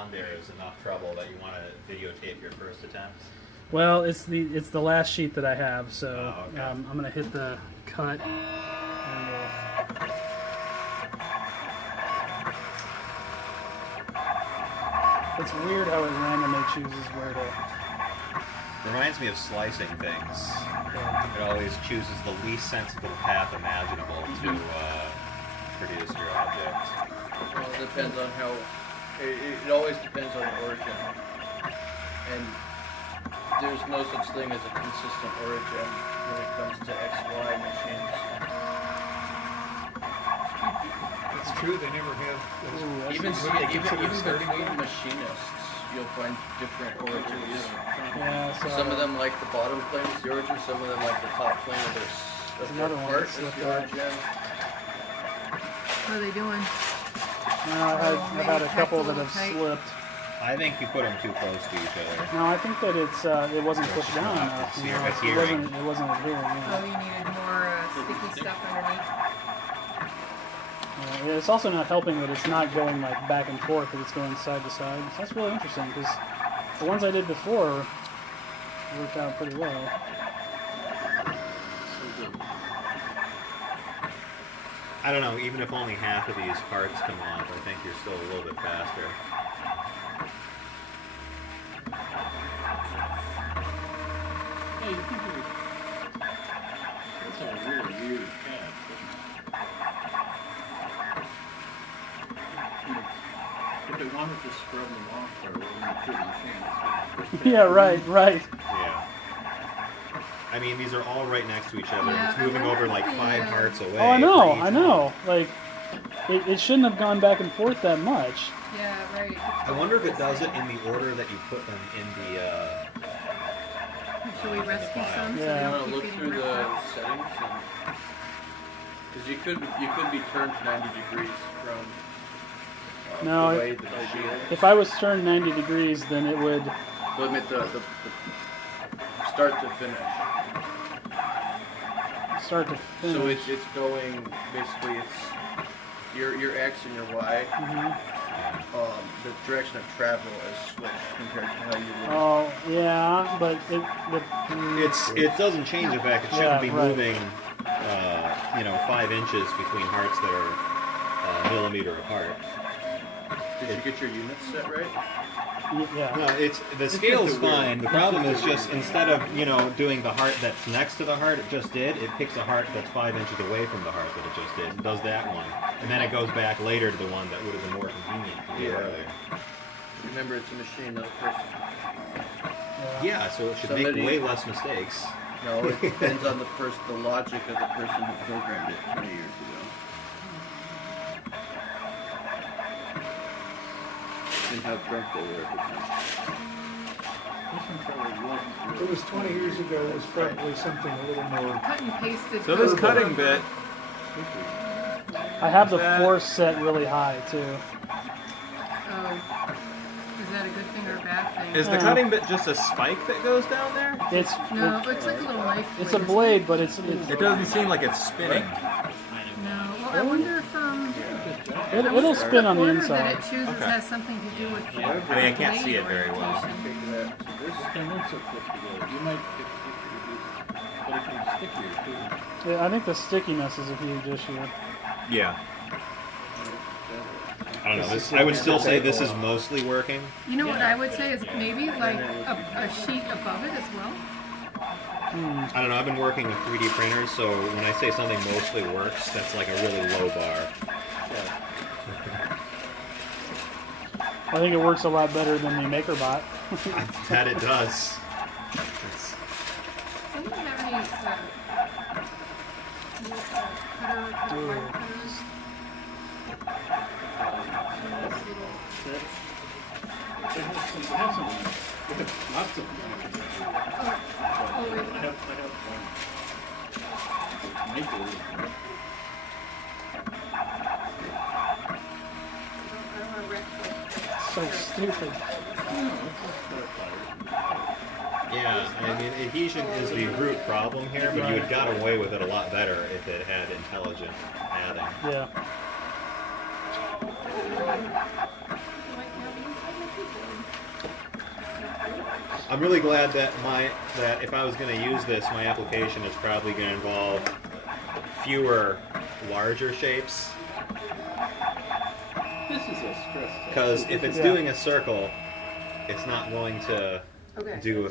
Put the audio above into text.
on there is enough trouble that you want to videotape your first attempts? Well, it's the last sheet that I have, so Oh, okay. I'm gonna hit the cut. And it's weird how it randomly chooses where to. Reminds me of slicing things. Yeah. It always chooses the least sensible path imaginable to produce your object. Well, it depends on how. It always depends on the origin, and there's no such thing as a consistent origin when it comes to XY machines. It's true, they never have. Ooh, that's Even what they consider even starting between point. machinists, you'll find different origins. Yeah, so Some of them like the bottom plane is the origin. Some of them like the top plane of their another one part that is the slipped out. origin. What are they doing? I've had a couple that have Tight. slipped. I think you put them too close to each other. No, I think that it wasn't pushed down not enough. You adhering. know, Adhering. it wasn't adhering. Oh, Yeah. you needed more sticky stuff underneath. It's also not helping that it's not going like back and forth; that it's going side to side. So that's really interesting because the ones I did before worked out pretty well. I don't know, even if only half of these parts come off, I think you're still a little bit faster. Yeah, you think you would. That's a really weird path. If they wanted to scrub them off, or through the machine. Yeah, right. Yeah. I mean, these are all right next to each other. Yeah, It's I moving wonder over if like the, 5 hearts away. Oh, I for know, each I know. Like, it shouldn't have gone back and forth that much. Yeah, right. I wonder if it does it in the order that you put them in the. Should we rescue some so Yeah. they You don't want to keep look getting through ripped the out? settings, because you could be turned 90 degrees from No, the way the machine. If I was turned 90 degrees, then it would. Limit the start to finish. Start to finish. So it's going basically your X and your Y. Mhm. The direction of travel is switched compared to how you would. Oh, yeah, but It doesn't change the fact it shouldn't Yeah, be right. moving, 5 inches between hearts that are a millimeter apart. Did you get your units set right? yeah. No, the scale's fine. The problem is just instead of doing the heart that's next to the heart it just did, it picks a heart that's 5 inches away from the heart that it just did and does that one, and then it goes back later to the one that would have been more convenient to do Yeah. earlier. Remember, it's a machine, not a person. Yeah, so it should Somebody- make way less mistakes. No, it depends on the logic of the person who programmed it 20 years ago. And how drunk they were at the time. It was 20 years ago, it was probably something a little more. Cut and pasted. So this code cutting from- bit, I have the that- force set really high, too. Oh, is that a good thing or a bad thing? is the Yeah. cutting bit just a spike that goes down there? It's No, it looks like a little knife. it's a blade, but it's It doesn't seem like it's spinning. No, well, I wonder if it'll spin on the order that inside. it chooses Okay. has something to do with. I mean, I can't see it very well. orientation. That, so this They weren't so close together. You might, but if it's stickier too. Yeah, I think the stickiness is a huge issue. Yeah. I don't know. I would still say this is mostly working. You know what I would say is maybe like a sheet above it as well. I don't know. I've been working with 3D printers, so when I say something mostly works, that's like a really low bar. I think it works a lot better than the MakerBot. That it does. Doesn't it have any cutter wire cutters? They have some, lots of them. Oh, wait. I have one. Maker. I don't want to wreck So stupid. Yeah, I mean, adhesion is the root problem here, but you had got away with it a lot better if it had intelligent adding. Yeah. I'm really glad that that if I was going to use this, my application is probably going to involve fewer larger shapes. This is a stress test. Because if it's Yeah. doing a circle, it's not going to Okay. do